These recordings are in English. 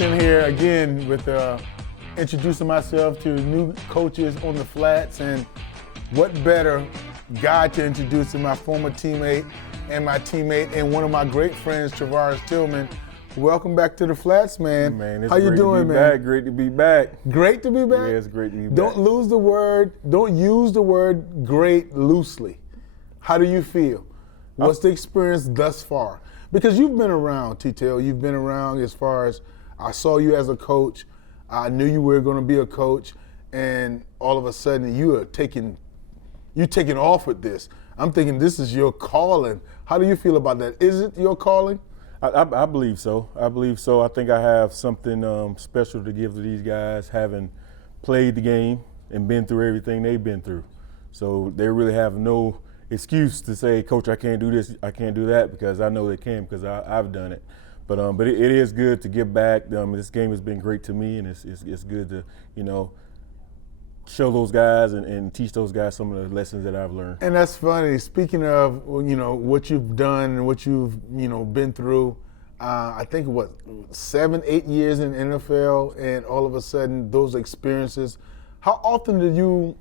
Robinson here again with introducing myself to new coaches on the flats, and what better guy to introduce to my former teammate and my teammate and one of my great friends, Travares Tillman. Welcome back to the flats, man. Man, it's how you great doing, to be man? back. Great to be back. Great to be back? Yeah, it's great to be back. Don't use the word great loosely. How do you feel? What's the experience thus far? Because you've been around, T-Tail. You've been around as far as I saw you as a coach. I knew you were going to be a coach, and all of a sudden you're taking off with this. I'm thinking this is your calling. How do you feel about that? Is it your calling? I believe so. I think I have something special to give to these guys, having played the game and been through everything they've been through. So they really have no excuse to say, Coach, I can't do this, I can't do that, because I know they can, because I've done it. But it is good to give back. This game has been great to me, and it's good to, show those guys and teach those guys some of the lessons that I've learned. And that's funny. Speaking of, what you've done and what you've, been through, I think 7-8 years in NFL, and all of a sudden those experiences, how often do you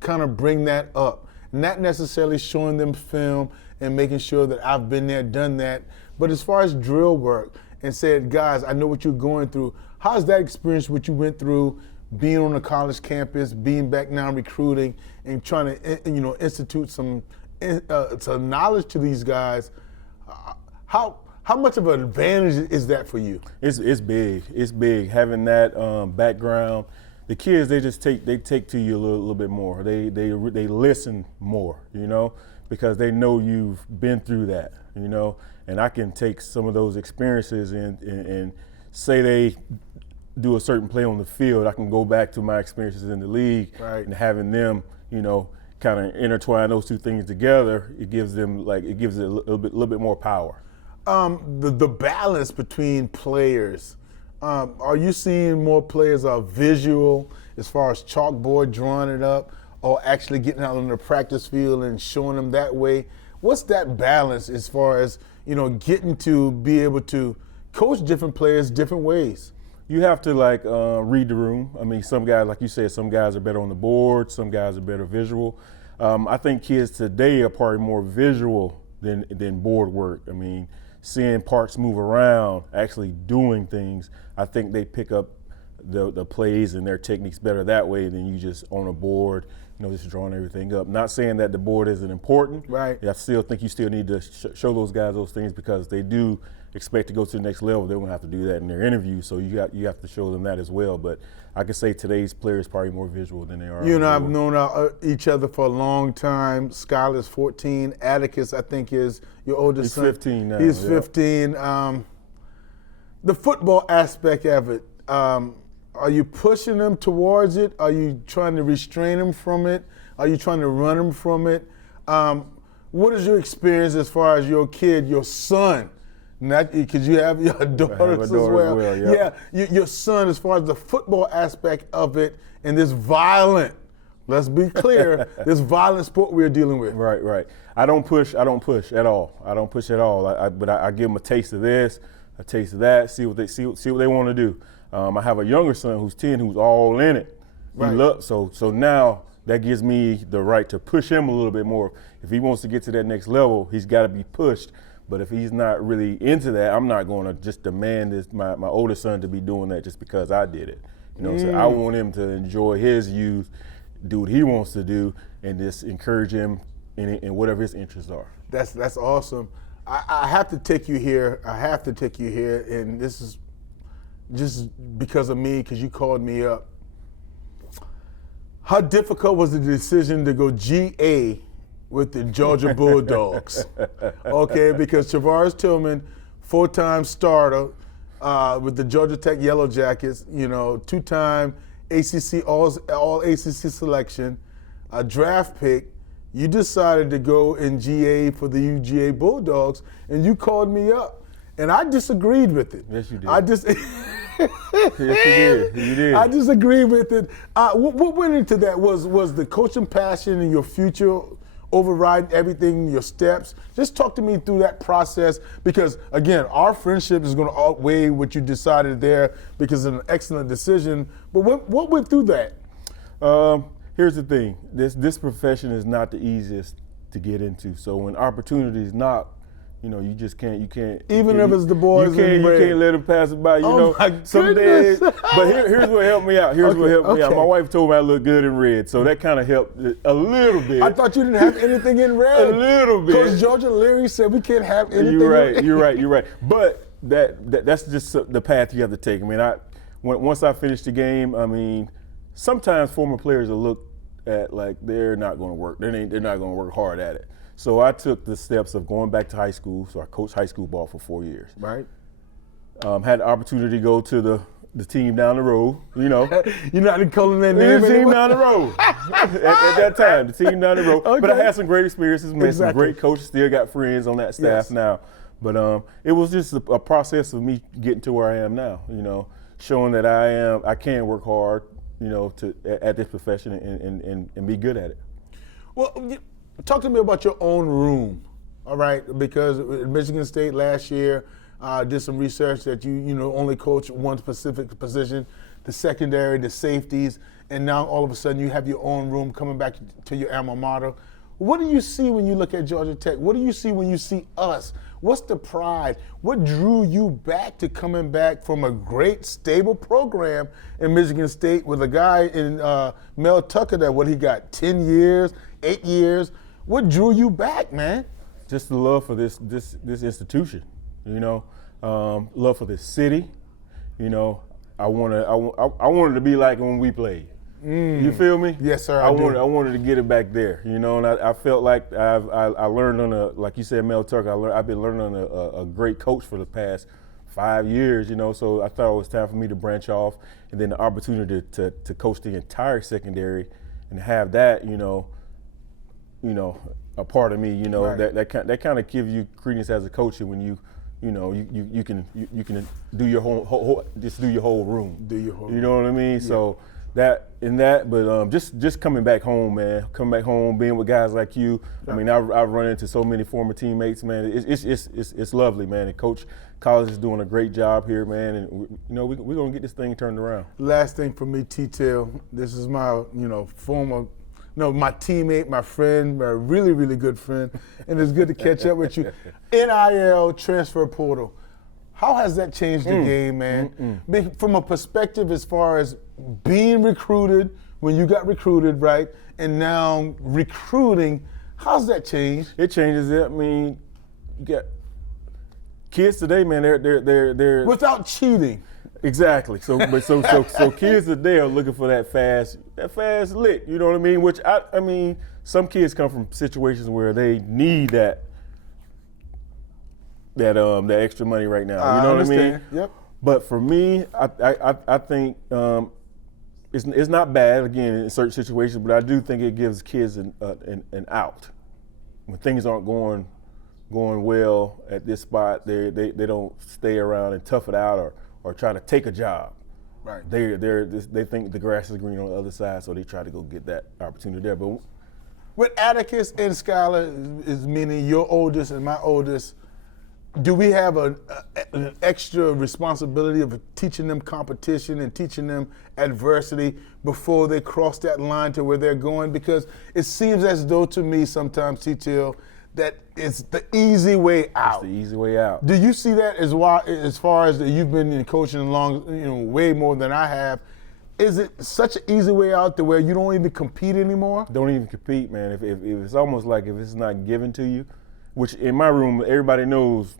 kind of bring that up? Not necessarily showing them film and making sure that I've been there, done that, but as far as drill work and said, guys, I know what you're going through. How's that experience, what you went through, being on a college campus, being back now recruiting, and trying to institute some knowledge to these guys? How much of an advantage is that for you? It's big. It's big having that background. The kids, they take to you a little bit more. They listen more, because they know you've been through that, And I can take some of those experiences and say they do a certain play on the field, I can go back to my experiences in the league, right, and having them, kind of intertwine those two things together. It gives it a little bit more power. The balance between players. Are you seeing more players are visual as far as chalkboard drawing it up, or actually getting out on the practice field and showing them that way? What's that balance as far as, getting to be able to coach different players different ways? You have to read the room. I mean, some guys, like you said, some guys are better on the board, some guys are better visual. I think kids today are probably more visual than board work. I mean, seeing parts move around, actually doing things, I think they pick up the plays and their techniques better that way than you just on a board, just drawing everything up. Not saying that the board isn't important. Right. I still think you still need to show those guys those things, because they do expect to go to the next level. They're going to have to do that in their interview, so you have to show them that as well. But I could say today's players probably more visual than they are. You and I have known each other for a long time. Skylar's 14. Atticus, I think, is your oldest son. He's 15 now. He's 15. The football aspect of it, are you pushing them towards it? Are you trying to restrain them from it? Are you trying to run them from it? What is your experience as far as your kid, your son? Not because you have your daughters as well. Yeah, your son, as far as the football aspect of it, and this violent, let's be clear, this violent sport we're dealing with. Right. I don't push at all. But I give them a taste of this, a taste of that, see what they want to do. I have a younger son who's 10 who's all in it. Right. So now that gives me the right to push him a little bit more. If he wants to get to that next level, he's got to be pushed. But if he's not really into that, I'm not going to just demand my oldest son to be doing that just because I did it. So I want him to enjoy his youth, do what he wants to do, and just encourage him in whatever his interests are. That's awesome. I have to take you here. And this is just because of me, because you called me up. How difficult was the decision to go GA with the Georgia Bulldogs? Okay, because Travares Tillman, 4-time starter with the Georgia Tech Yellow Jackets, 2-time ACC all ACC selection, a draft pick. You decided to go in GA for the UGA Bulldogs, and you called me up, and I disagreed with it. Yes, you did. Yes, you did. I disagreed with it. What went into that? Was the coaching passion and your future overriding everything, your steps. Just talk to me through that process because, again, our friendship is going to outweigh what you decided there because it's an excellent decision. But what went through that? Here's the thing. This profession is not the easiest to get into. So when opportunities knock, you just can't. You can't. Even if it's the boys. You can't let them pass it by. My some days. goodness. But here's what helped me out. What helped me out. My wife told me I look good in red, so that kind of helped a little bit. I thought you didn't have anything in red. A little bit. Coach Georgia Leary said we can't have anything. You're right. But that's just the path you have to take. I mean, once I finished the game, sometimes former players will look at like they're not going to work. They're not going to work hard at it. So I took the steps of going back to high school. So I coached high school ball for 4 years. Right. Had the opportunity to go to the team down the road. You're not calling that name The team anymore? down the road. at that time, the team down the road. Okay. But I had some great experiences. Met some Exactly. great coaches. Still got friends on that staff now. But it was just a process of me getting to where I am now. Showing that I can work hard. At this profession and be good at it. Well, talk to me about your own room, all right? Because at Michigan State last year, did some research that you only coach one specific position, the secondary, the safeties, and now all of a sudden you have your own room coming back to your alma mater. What do you see when you look at Georgia Tech? What do you see when you see us? What's the pride? What drew you back to coming back from a great, stable program in Michigan State with a guy in Mel Tucker that he got 10 years, 8 years? What drew you back, man? Just the love for this institution, love for this city. I wanted to be like when we played. You feel me? Yes, sir. I wanted to get it back there, and I felt like I learned on like you said, Mel Tucker. I've been learning on a great coach for the past 5 years, So I thought it was time for me to branch off, and then the opportunity to coach the entire secondary and have that, a part of me, Right. that kind of gives you credence as a coach when you can do your whole just do your whole room. Do your whole You know what I mean? Yeah. So but just coming back home, man. Coming back home, being with guys like you. I mean, I've run into so many former teammates, man. It's lovely, man. And Coach Collins is doing a great job here, man. And we're gonna get this thing turned around. Last thing for me, T-Tail. This is my my teammate, my friend, my really, really good friend, and it's good to catch up with you. NIL transfer portal. How has that changed the game, man? From a perspective as far as being recruited, when you got recruited, right, and now recruiting, how's that changed? It changes it. I mean, you got kids today, man. They're Without cheating. Exactly. So kids today are looking for that fast lick. You know what I mean? Which I mean, some kids come from situations where they need that extra money right now. You know what I mean? Yep. But for me, I think it's not bad again in certain situations, but I do think it gives kids an out when things aren't going well at this spot. They don't stay around and tough it out or try to take a job. Right. They think the grass is green on the other side, so they try to go get that opportunity there. But with Atticus and Skylar, is meaning your oldest and my oldest, do we have an extra responsibility of teaching them competition and teaching them adversity before they cross that line to where they're going? Because it seems as though to me sometimes, T-Tail, that it's the easy way out. It's the easy way out. Do you see that as far as you've been in coaching along, way more than I have? Is it such an easy way out to where you don't even compete anymore? Don't even compete, man. If it's almost like if it's not given to you, which in my room everybody knows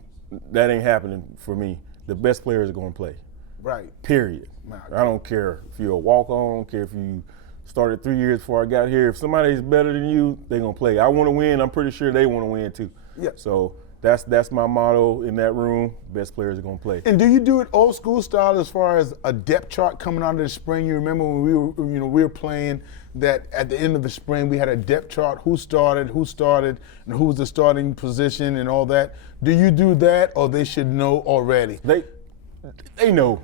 that ain't happening for me. The best players are going to play. Right. Period. Wow. I don't care if you're a walk-on. I don't care if you started 3 years before I got here. If somebody's better than you, they're going to play. I want to win. I'm pretty sure they want to win too. Yeah. So that's my motto in that room. Best players are going to play. And do you do it old school style as far as a depth chart coming out of the spring? You remember when we were playing that at the end of the spring we had a depth chart, who started, and who was the starting position and all that. Do you do that, or they should know already? They know.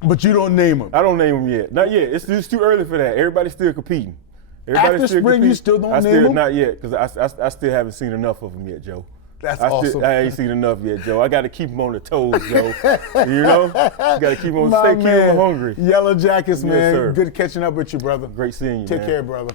But you don't name them. I don't name them yet. Not yet. It's too early for that. Everybody's still competing. After spring, compete. you still don't I name still them? Not yet, because I still haven't seen enough of them yet, Joe. That's awesome. I ain't seen enough yet, Joe. I got to keep them on the toes, Joe. You know, got to keep them on. My Keep man. them hungry. Yellow Jackets, man. sir. Good catching up with you, brother. Great seeing you. Take man. care, brother.